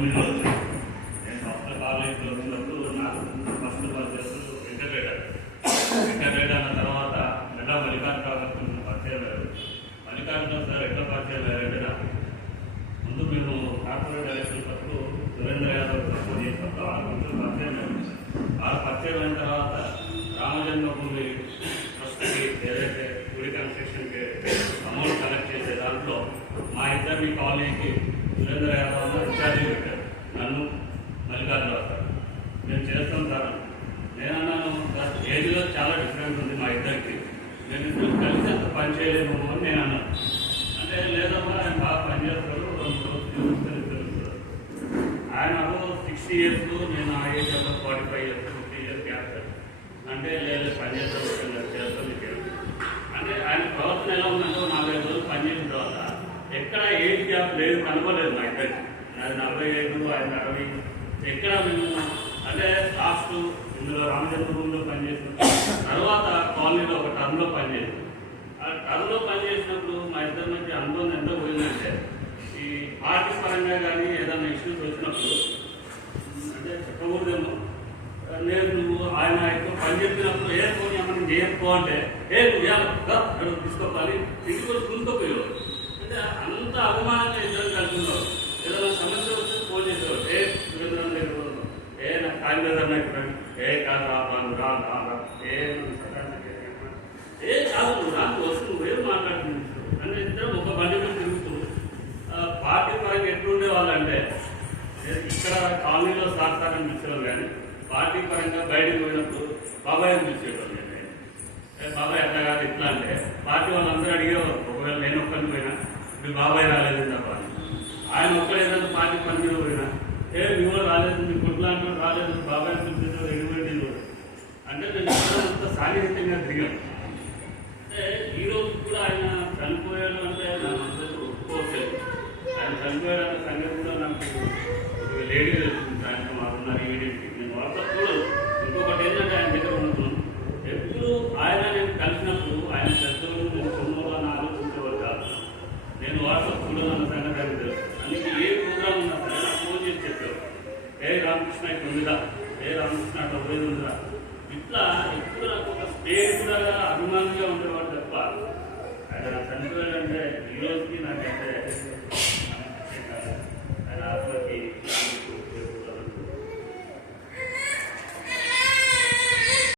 2009లో వచ్చింది. నేను డాక్టర్ కాలేజీలో ఉన్నప్పుడు నాకు ఫస్ట్ పరిచయం వెంకటరెడ్డి అన్న తర్వాత మెల్ల మల్లికార్జున పరిచయం అయ్యారు. మల్లికార్జున సార్ ఎట్లా పరిచయం అయ్యారంటే నాకు ముందు మేము కార్పొరేట్ ఎలక్షన్స్ అప్పుడు సురేంద్ర యాదవ్ సపోర్ట్ చేసినప్పుడు ఆ కొంచెం పరిచయం అయ్యారు. ఆ పరిచయం అయిన తర్వాత రామజన్మభూమి ట్రస్ట్కి ఏదైతే గుడి కన్స్ట్రక్షన్కి అమౌంట్ కలెక్ట్ చేసే దాంట్లో మా ఇద్దరిని కాలనీకి సురేంద్ర యాదవ్ ఇన్ఛార్జి పెట్టారు, నన్ను మల్లికార్జున సార్. మేము చేస్తాం సార్. నేనన్నాను ఏజ్లో చాలా డిఫరెన్స్ ఉంది మా ఇద్దరికి, నేను ఇద్దరు కలిసి అంత పని చేయలేము అని నేను అన్నాను. అంటే లేదమ్మా ఆయన బాగా పనిచేస్తారు, 2 రోజులు తెలుస్తారు. ఆయన 60 years, నేను ఆ ఏజ్ 45 years, 50 years గ్యాప్. అంటే లేదు పనిచేస్తాం చేస్తాం మీకు. అంటే ఆయన ప్రవర్తన ఎలా ఉందంటే 45 రోజులు పనిచేసిన తర్వాత ఎక్కడ ఏజ్ గ్యాప్ లేదు, కనపడలేదు మా ఇద్దరికి. అది 45, ఆయన 60. ఎక్కడ మేము అంటే లాస్ట్ ఇందులో రామజన్మభూమిలో పనిచేసిన తర్వాత కాలనీలో ఒక టర్మ్లో పనిచేసాం. ఆ టర్మ్లో పనిచేసినప్పుడు మా ఇద్దరి మధ్య అనుభవం ఎంత పోయిందంటే ఈ పార్టీ పరంగా కానీ ఏదైనా ఇష్యూస్ వచ్చినప్పుడు అంటే చెప్పకూడదేమో, నువ్వు ఆయన ఎక్కువ పని చెప్పినప్పుడు ఏ ఫోన్ ఏమన్నా చేయకపో అంటే నువ్వు తీసుకోవాలి ఇంటికి కూడా చూసుకోపోయావు. అంటే అంత అభిమానంగా ఇద్దరు కలుగుతున్నావు. ఏదైనా సమస్య వస్తే ఫోన్ చేసేవాడు, సురేంద్రన్ దగ్గర నాకు ఖాళీ లేదన్నా ఇక్కడ కాదు రాను రా కాదు నువ్వు నాకు వస్తు నువ్వేం మాట్లాడుతుంది అంటే ఇద్దరు ఒక బండి మీద తిరుగుతూ పార్టీ పరంగా ఎట్లుండే వాళ్ళంటే ఇక్కడ కాలనీలో సార్సారని పిలిచేవాళ్ళు, కానీ పార్టీ పరంగా బయటకు పోయినప్పుడు బాబాయ్ అని పిలిచేవాళ్ళు. బాబాయ్ అట్లా కాదు ఇట్లా అంటే పార్టీ వాళ్ళందరూ అడిగేవారు. ఒకవేళ నేను ఒక్కరిని పోయినా మీ బాబాయ్ రాలేదు తప్ప, ఆయన ఒక్కరు ఏదైనా పార్టీ పని మీద పోయినా మీ కూడా రాలేదు, మీ కుట్లాంటి రాలేదు, బాబాయ్ పిలిచేదో ఎటువంటి అంటే నేను అంత సాన్నిహిత్యంగా తిరిగాను. అంటే ఈరోజు కూడా ఆయన చనిపోయాడు అంటే నా మనసు ఒప్పుకోవట్లేదు. ఆయన చనిపోయాడు సంగతి కూడా నాకు ఒక లేడీ తెలుస్తుంది. ఆయన మాకున్నారు ఈవెంట్కి నేను వాట్సాప్ చూడదు. ఇంకొకటి ఏంటంటే ఆయన దగ్గర ఉంటున్నాను ఎప్పుడు ఆయన నేను కలిసినప్పుడు ఆయన పెద్దలు నేను కొమ్మలో ఆలోచించేవారు కాదు. నేను వాట్సాప్ చూడాలన్న సంగతి ఆయన తెలుసు. అందుకే ఏ ప్రోగ్రామ్ ఉన్నా సరే నాకు ఫోన్ చేసి చెప్పారు, రామకృష్ణ ఇక్కడ ఉందిరా, రామకృష్ణ అట్లా పోయేది ఉందిరా. ఇట్లా ఎప్పుడు నాకు ఒక స్నేహితుడుగా అభిమానిగా ఉండేవాడు తప్ప ఆయన చనిపోయాడంటే ఈ రోజుకి నాకైతే ఆయన ఆత్మకి